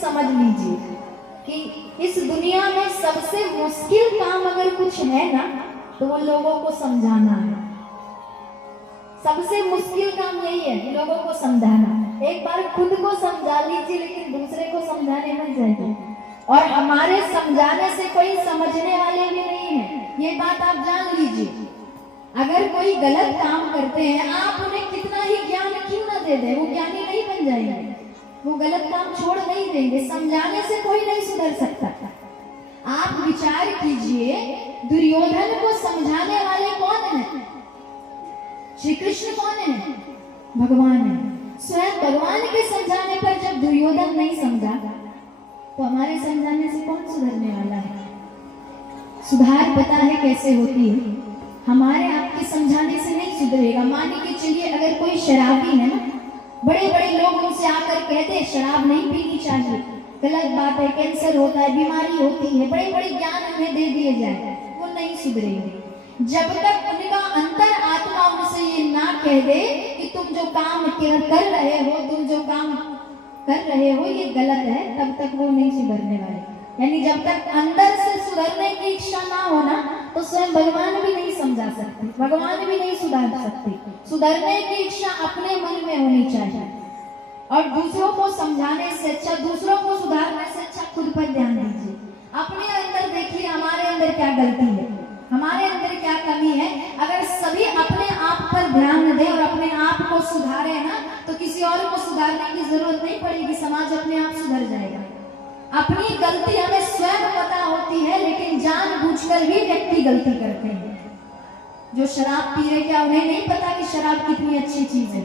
समझ लीजिए कि इस दुनिया में सबसे मुश्किल काम अगर कुछ है ना तो वो लोगों को समझाना है। सबसे मुश्किल काम यही है, लोगों को समझाना। एक बार खुद को समझा लीजिए लेकिन दूसरे को समझाने मत जाइए। और हमारे समझाने से कोई समझने वाले भी नहीं है, ये बात आप जान लीजिए। अगर कोई गलत काम करते हैं, आप उन्हें कितना ही ज्ञान क्यों ना दे दे, वो ज्ञानी नहीं बन जाएंगे, वो गलत काम छोड़ नहीं देंगे। समझाने से कोई नहीं सुधर सकता। आप विचार कीजिए, दुर्योधन को समझाने वाले कौन है? श्री कृष्ण कौन है? भगवान है। स्वयं भगवान के समझाने पर जब दुर्योधन नहीं समझा तो हमारे समझाने से कौन सुधरने वाला है? सुधार पता है कैसे होती है? हमारे आपके समझाने से नहीं सुधरेगा। मान के चलिए अगर कोई शराबी है ना, बड़े बड़े लोग उनसे आकर कहते शराब नहीं पीनी चाहिए, गलत बात है, कैंसर होता है, बीमारी होती है, बड़े बड़े ज्ञान उन्हें दे दिए जाए, वो नहीं सुधरेंगे जब तक उनका अंतर आत्मा उनसे ये ना कह दे कि तुम जो काम कर रहे हो, तुम जो काम कर रहे हो ये गलत है, तब तक वो नहीं सुधरने वाले। यानी जब तक अंदर से सुधरने की इच्छा ना होना तो स्वयं भगवान भी नहीं समझा सकते, भगवान भी नहीं सुधार सकते। सुधरने की इच्छा अपने मन में होनी चाहिए और दूसरों को समझाने से अच्छा, दूसरों को सुधारने से अच्छा खुद पर ध्यान दीजिए। अपने अंदर देखिए हमारे अंदर क्या गलती है, हमारे अंदर क्या कमी है। अगर सभी अपने आप पर ध्यान दें और अपने आप को सुधारे ना तो किसी और को सुधारने की जरूरत नहीं पड़ेगी, समाज अपने आप सुधर जाएगा। अपनी गलती हमें स्वयं पता होती है लेकिन जानबूझकर भी व्यक्ति गलती करते हैं। जो शराब पी रहे, क्या उन्हें नहीं पता कि शराब कितनी अच्छी चीज है?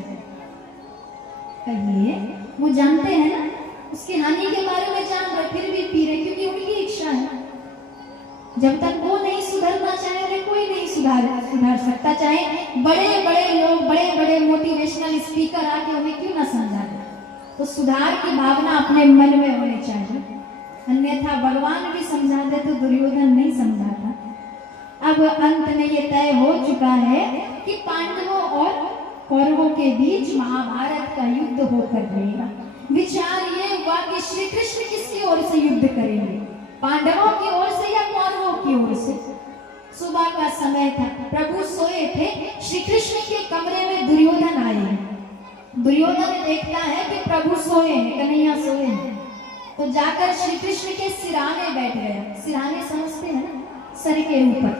कहिए, वो जानते हैं ना, उसकी हानि के बारे में जान रहे फिर भी पी रहे क्योंकि उनकी इच्छा है। जब तक वो नहीं सुधरना चाहे उन्हें कोई नहीं सुधार सकता। चाहे बड़े बड़े लोग, बड़े बड़े मोटिवेशनल स्पीकर आके उन्हें क्यों ना समझा दे, तो सुधार की भावना अपने मन में होनी चाहिए। अन्यथा भगवान भी समझाते तो दुर्योधन नहीं समझाता। अब अंत में ये तय हो चुका है कि पांडवों और कौरवों के बीच महाभारत का युद्ध होकर रहेगा। विचार ये हुआ कि श्री कृष्ण किसकी ओर से युद्ध करेंगे, पांडवों की ओर से या कौरवों की ओर से? सुबह का समय था, प्रभु सोए थे, श्री कृष्ण के कमरे में दुर्योधन आए। दुर्योधन देखता है कि प्रभु सोए हैं, कन्हैया सोए हैं, तो जाकर श्री कृष्ण के सिरहाने बैठ गया। सिरहाने समझते हैं ना, सर के ऊपर।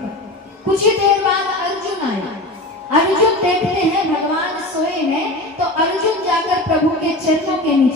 कुछ ही देर बाद अर्जुन आए। अर्जुन देखते हैं भगवान सोए हैं तो अर्जुन जाकर प्रभु के चरणों के नीचे